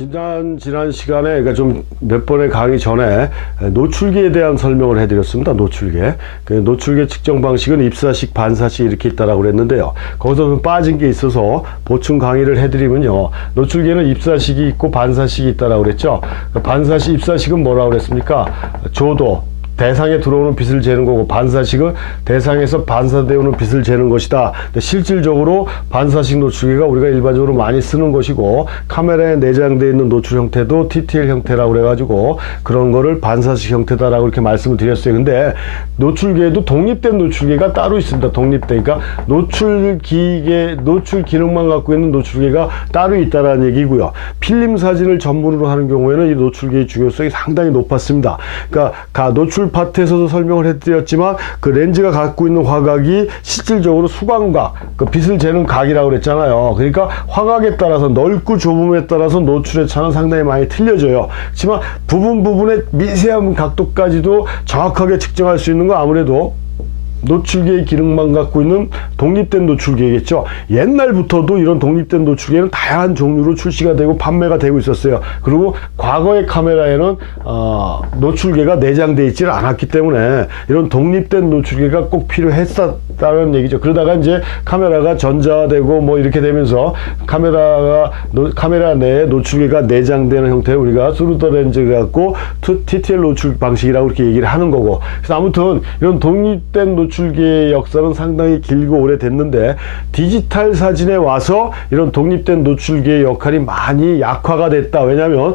지난 시간에 그러니까 좀 몇 번의 강의 전에 노출계에 대한 설명을 해드렸습니다. 노출계. 그 노출계 측정 방식은 입사식, 반사식 이렇게 있다라고 그랬는데요. 거기서 좀 빠진 게 있어서 보충 강의를 해드리면요. 노출계는 입사식이 있고 반사식이 있다라고 그랬죠. 반사식, 입사식은 뭐라고 그랬습니까? 조도. 대상에 들어오는 빛을 재는 거고, 반사식은 대상에서 반사되는 빛을 재는 것이다. 근데 실질적으로 반사식 노출계가 우리가 일반적으로 많이 쓰는 것이고, 카메라에 내장되어 있는 노출 형태도 TTL 형태라고 그래가지고 그런 거를 반사식 형태다라고 이렇게 말씀을 드렸어요. 근데 노출계에도 독립된 노출계가 따로 있습니다. 독립된, 그러니까 노출 기능만 갖고 있는 노출계가 따로 있다라는 얘기고요. 필름 사진을 전문으로 하는 경우에는 이 노출계의 중요성이 상당히 높았습니다. 그러니까 노출 파트에서도 설명을 해드렸지만, 그 렌즈가 갖고 있는 화각이 실질적으로 수광각, 그 빛을 재는 각이라고 그랬잖아요. 그러니까 화각에 따라서, 넓고 좁음에 따라서 노출의 차는 상당히 많이 틀려져요. 하지만 부분의 미세한 각도까지도 정확하게 측정할 수 있는 건 아무래도 노출계의 기능만 갖고 있는 독립된 노출계겠죠. 옛날부터도 이런 독립된 노출계는 다양한 종류로 출시가 되고 판매가 되고 있었어요. 그리고 과거의 카메라에는 노출계가 내장되어 있지는 않았기 때문에 이런 독립된 노출계가 꼭 필요했었다는 얘기죠. 그러다가 이제 카메라가 전자되고 뭐 이렇게 되면서 카메라 내에 노출계가 내장되는 형태를 우리가 스루더 렌즈 갖고 TTL 노출 방식이라고 이렇게 얘기를 하는 거고. 그래서 아무튼 이런 독립된 노출계의 역사는 상당히 길고 오래됐는데, 디지털 사진에 와서 이런 독립된 노출계의 역할이 많이 약화가 됐다. 왜냐하면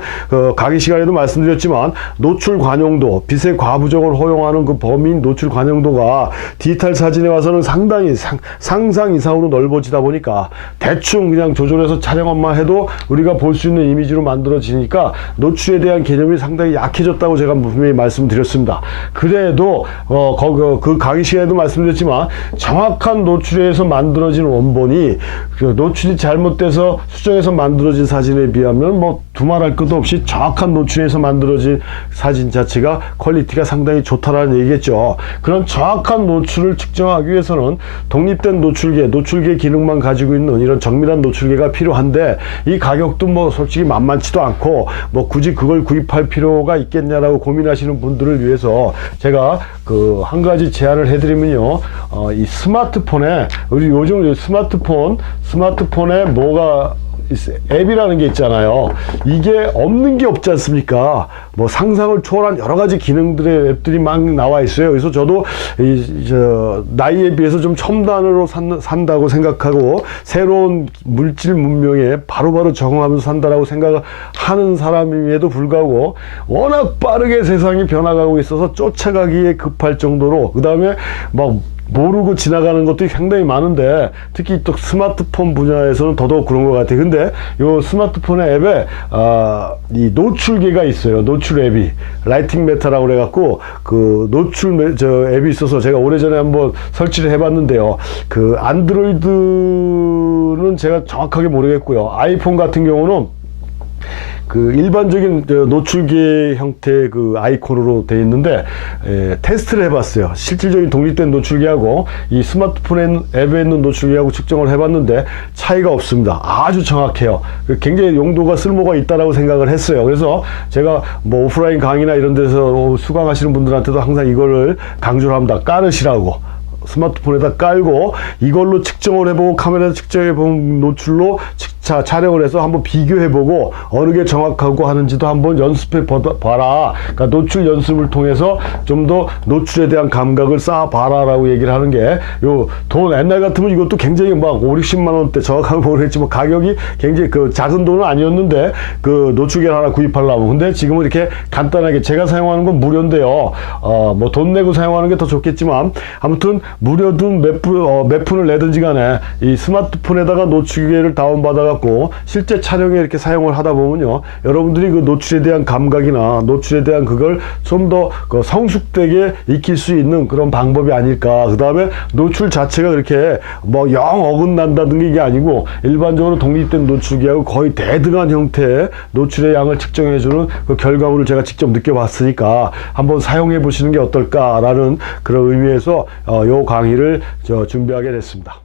강의 시간에도 말씀드렸지만, 노출 관용도, 빛의 과부정을 허용하는 그 범위인 노출 관용도가 디지털 사진에 와서는 상당히 상상 이상으로 넓어지다 보니까 대충 그냥 조절해서 촬영만 해도 우리가 볼 수 있는 이미지로 만들어지니까 노출에 대한 개념이 상당히 약해졌다고 제가 분명히 말씀드렸습니다. 그래도 그 강의 시간에 도 말씀드렸지만, 정확한 노출에서 만들어진 원본이 그 노출이 잘못돼서 수정해서 만들어진 사진에 비하면 뭐 두말할 것도 없이 정확한 노출에서 만들어진 사진 자체가 퀄리티가 상당히 좋다라는 얘기겠죠. 그런 정확한 노출을 측정하기 위해서는 독립된 노출계 기능만 가지고 있는 이런 정밀한 노출계가 필요한데, 이 가격도 뭐 솔직히 만만치도 않고 뭐 굳이 그걸 구입할 필요가 있겠냐라고 고민하시는 분들을 위해서 제가 그 한 가지 제안을 해드리면요, 이 스마트폰에, 우리 요즘 스마트폰에 뭐가 앱이라는 게 있잖아요. 이게 없는 게 없지 않습니까? 뭐 상상을 초월한 여러 가지 기능들의 앱들이 막 나와 있어요. 그래서 저도 나이에 비해서 좀 첨단으로 산다고 생각하고, 새로운 물질 문명에 바로바로 적응하면서 산다라고 생각하는 사람임에도 불구하고 워낙 빠르게 세상이 변화가고 있어서 쫓아가기에 급할 정도로, 그 다음에 막 모르고 지나가는 것도 상당히 많은데, 특히 또 스마트폰 분야에서는 더더욱 그런 것 같아요. 근데 요 스마트폰의 앱에 이 노출계가 있어요. 노출 앱이 라이팅 메타라고 그래갖고 그 노출 앱이 있어서 제가 오래전에 한번 설치를 해봤는데요. 그 안드로이드는 제가 정확하게 모르겠고요. 아이폰 같은 경우는 그 일반적인 노출계 형태의 그 아이콘으로 되어 있는데, 테스트를 해봤어요. 실질적인 독립된 노출계하고 이 스마트폰 앱에 있는 노출계하고 측정을 해봤는데 차이가 없습니다. 아주 정확해요. 굉장히 용도가 쓸모가 있다라고 생각을 했어요. 그래서 제가 뭐 오프라인 강의나 이런 데서 수강하시는 분들한테도 항상 이거를 강조를 합니다. 깔으시라고. 스마트폰에다 깔고 이걸로 측정을 해보고, 카메라에서 측정해본 노출로 촬영을 해서 한번 비교해보고 어느 게 정확하고 하는지도 한번 연습해 봐라. 그러니까 노출 연습을 통해서 좀 더 노출에 대한 감각을 쌓아봐라 라고 얘기를 하는 게, 요 돈 옛날 같으면 이것도 굉장히 막 5, 60만 원대, 정확하게 모르겠지만 가격이 굉장히 그 작은 돈은 아니었는데, 그 노출계를 하나 구입하려면. 근데 지금은 이렇게 간단하게 제가 사용하는 건 무료인데요. 뭐 돈 내고 사용하는 게 더 좋겠지만, 아무튼 무료든 몇 푼을 내든지 간에 이 스마트폰에다가 노출계를 다운받아가 실제 촬영에 이렇게 사용을 하다 보면요, 여러분들이 그 노출에 대한 감각이나 노출에 대한 그걸 좀 더 성숙되게 익힐 수 있는 그런 방법이 아닐까. 그 다음에 노출 자체가 그렇게 뭐 영 어긋난다든 게 아니고, 일반적으로 독립된 노출계하고 거의 대등한 형태의 노출의 양을 측정해주는 그 결과물을 제가 직접 느껴봤으니까 한번 사용해 보시는 게 어떨까라는 그런 의미에서 요 강의를 준비하게 됐습니다.